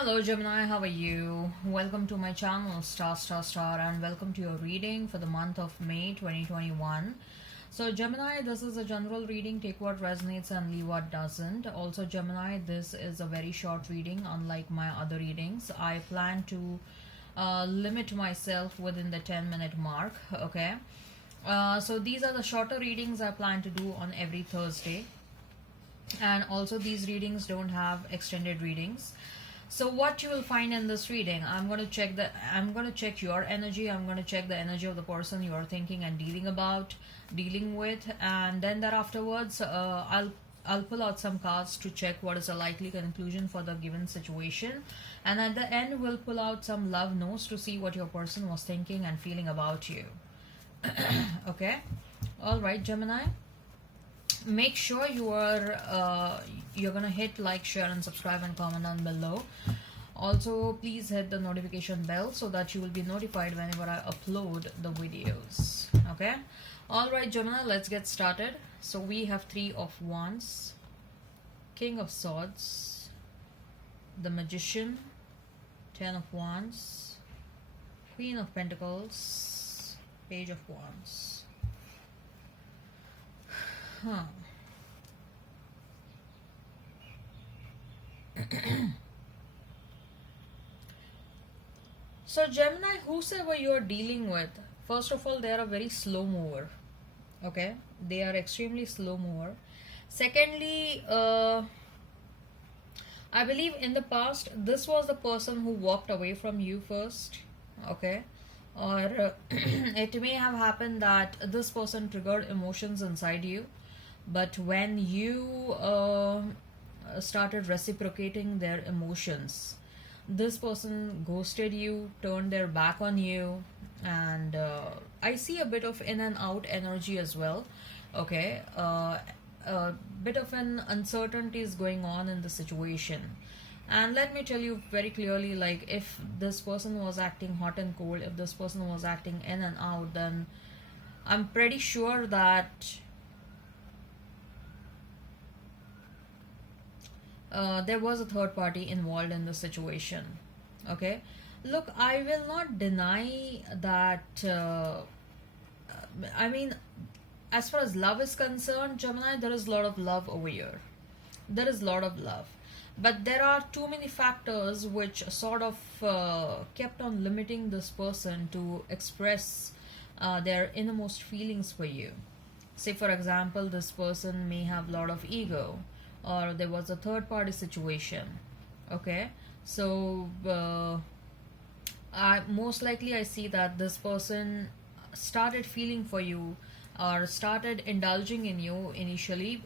Hello Gemini, how are you? Welcome to my channel Star and welcome to your reading for the month of May 2021. So Gemini, this is a general reading. Take what resonates and leave what doesn't. Also Gemini, this is a very short reading unlike my other readings. I plan to limit myself within the 10-minute mark, okay? So these are the shorter readings I plan to do on every Thursday. And also these readings don't have extended readings. So what you will find in this reading, I'm going to check your energy. I'm going to check the energy of the person you are thinking and dealing with, and then that afterwards I'll pull out some cards to check what is a likely conclusion for the given situation, and at the end we'll pull out some love notes to see what your person was thinking and feeling about you. Okay, all right Gemini, make sure you're gonna hit like, share and subscribe and comment down below. Also please hit the notification bell so that you will be notified whenever I upload the videos. Okay, all right Gemini, let's get started. So we have Three of Wands, King of Swords, the Magician, Ten of Wands, Queen of Pentacles, Page of Wands. So Gemini, whosoever you're dealing with, first of all, they are a very slow mover. Okay, they are extremely slow mover. Secondly, I believe in the past this was the person who walked away from you first. Okay, or it may have happened that this person triggered emotions inside you, but when you started reciprocating their emotions, this person ghosted you, turned their back on you, and I see a bit of in and out energy as well. Okay, a bit of an uncertainty is going on in the situation. And let me tell you very clearly, like, if this person was acting hot and cold, if this person was acting in and out, then I'm pretty sure that there was a third party involved in the situation. Okay, look, I will not deny that. I mean, as far as love is concerned, Gemini, there is a lot of love over here. There is a lot of love, but there are too many factors which sort of kept on limiting this person to express their innermost feelings for you. Say, for example, this person may have a lot of ego, or there was a third party situation. Okay, so most likely I see that this person started feeling for you or started indulging in you initially,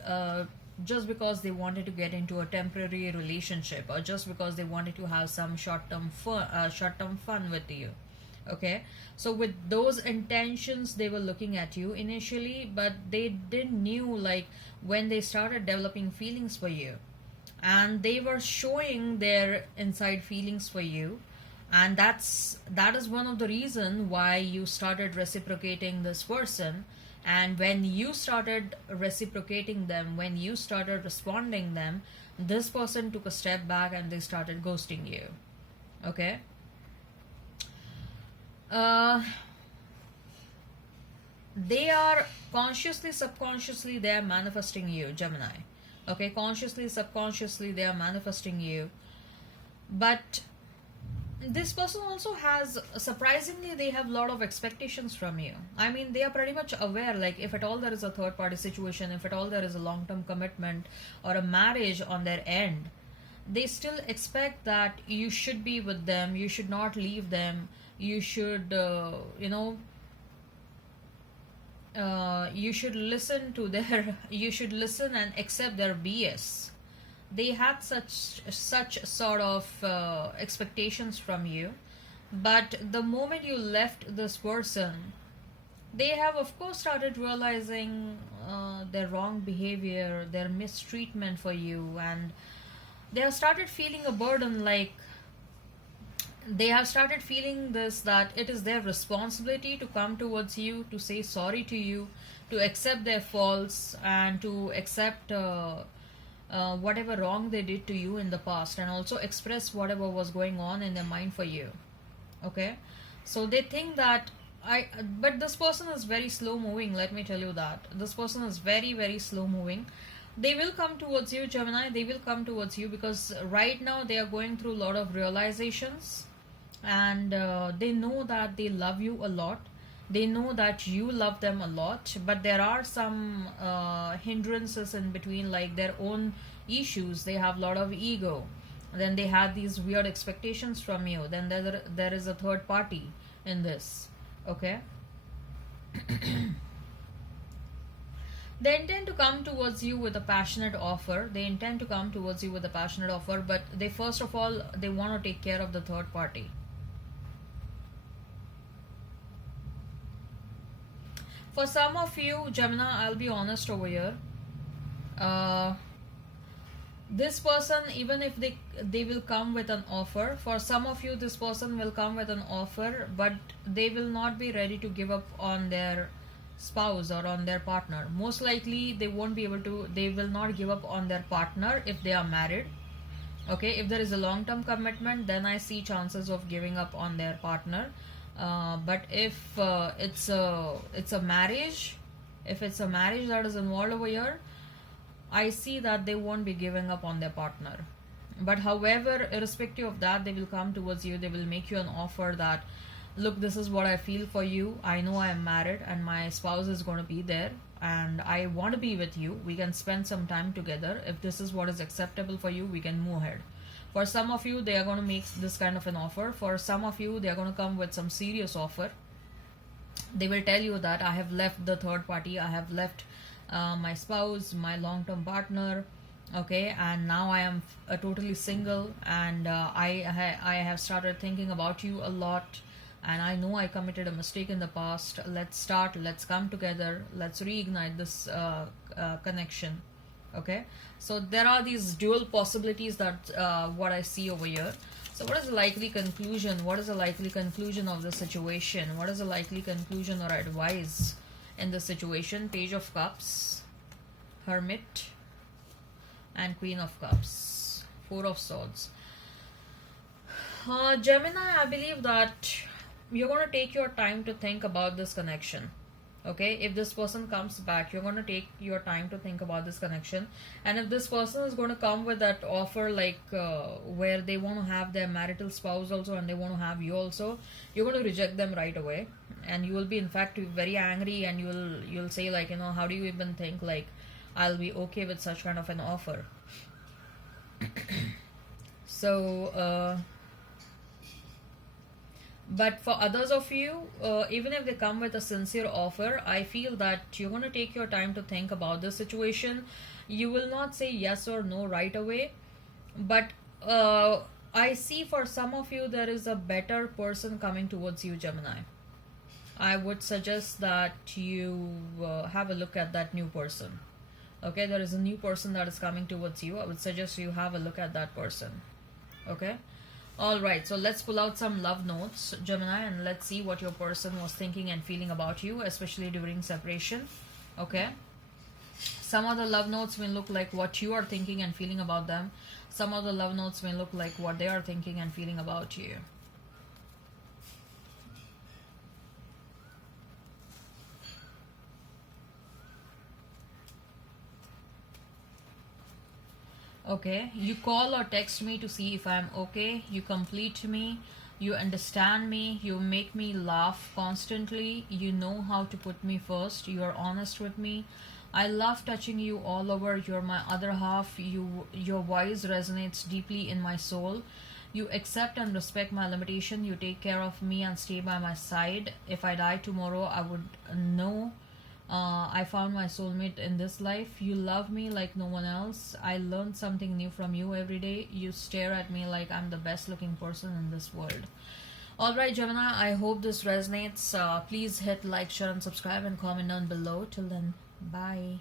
just because they wanted to get into a temporary relationship, or just because they wanted to have some short-term fun with you. Okay, so with those intentions they were looking at you initially, but they didn't knew, like, when they started developing feelings for you, and they were showing their inside feelings for you, and that is one of the reason why you started reciprocating this person. And when you started reciprocating them, when you started responding them, this person took a step back and they started ghosting you. Okay, they are consciously, subconsciously, they are manifesting you, Gemini. Okay, consciously, subconsciously, they are manifesting you. But this person also has, surprisingly, they have a lot of expectations from you. I mean, they are pretty much aware, like, if at all there is a third party situation, if at all there is a long term commitment or a marriage on their end, they still expect that you should be with them, you should not leave them, you should you should listen to their you should listen and accept their BS. They had such sort of expectations from you, but the moment you left this person, they have of course started realizing their wrong behavior, their mistreatment for you, and they have started feeling a burden, like, they have started feeling this, that it is their responsibility to come towards you, to say sorry to you, to accept their faults, and to accept whatever wrong they did to you in the past, and also express whatever was going on in their mind for you. Okay, so they think that but this person is very slow moving. Let me tell you that this person is very, very slow moving. They will come towards you, Gemini. They will come towards you because right now they are going through a lot of realizations, and they know that they love you a lot. They know that you love them a lot, but there are some hindrances in between, like their own issues. They have a lot of ego. Then they have these weird expectations from you. Then there is a third party in this. Okay. They intend to come towards you with a passionate offer. They intend to come towards you with a passionate offer, but they first of all they want to take care of the third party. For some of you, Gemini, I'll be honest over here. This person, even if they will come with an offer, for some of you this person will come with an offer, but they will not be ready to give up on their spouse or on their partner. Most likely they won't be able to, they will not give up on their partner if they are married. Okay, if there is a long-term commitment, then I see chances of giving up on their partner. But if it's a marriage, if it's a marriage that is involved over here, I see that they won't be giving up on their partner. But however, irrespective of that, they will come towards you. They will make you an offer that, look, this is what I feel for you. I know I am married and my spouse is going to be there and I want to be with you. We can spend some time together. If this is what is acceptable for you, we can move ahead. For some of you, they are going to make this kind of an offer. For some of you, they are going to come with some serious offer. They will tell you that I have left the third party. I have left my spouse, my long-term partner. Okay, and now I am totally single, and I have started thinking about you a lot, and I know I committed a mistake in the past. Let's come together, let's reignite this connection. Okay, so there are these dual possibilities that what I see over here. So what is the likely conclusion? What is the likely conclusion of the situation? What is the likely conclusion or advice in the situation? Page of Cups, Hermit, and Queen of Cups, Four of Swords. Gemini, I believe that you're going to take your time to think about this connection. Okay, if this person comes back, you're going to take your time to think about this connection. And if this person is going to come with that offer, like where they want to have their marital spouse also and they want to have you also, you're going to reject them right away, and you will be in fact very angry, and you'll say, like, you know, how do you even think like I'll be okay with such kind of an offer? So but for others of you, even if they come with a sincere offer, I feel that you're going to take your time to think about this situation. You will not say yes or no right away, but I see for some of you there is a better person coming towards you, Gemini. I would suggest that you have a look at that new person. Okay, there is a new person that is coming towards you. I would suggest you have a look at that person. Okay. Alright, so let's pull out some love notes, Gemini, and let's see what your person was thinking and feeling about you, especially during separation. Okay. Some of the love notes may look like what you are thinking and feeling about them. Some of the love notes may look like what they are thinking and feeling about you. Okay, you call or text me to see if I'm okay. You complete me. You understand me. You make me laugh constantly. You know how to put me first. You are honest with me. I love touching you all over. You're my other half. Your voice resonates deeply in my soul. You accept and respect my limitation. You take care of me and stay by my side. If I die tomorrow, I would know I found my soulmate in this life. You love me like no one else. I learn something new from you every day. You stare at me like I'm the best looking person in this world. Alright, Gemini, I hope this resonates. Please hit like, share and subscribe and comment down below. Till then, bye.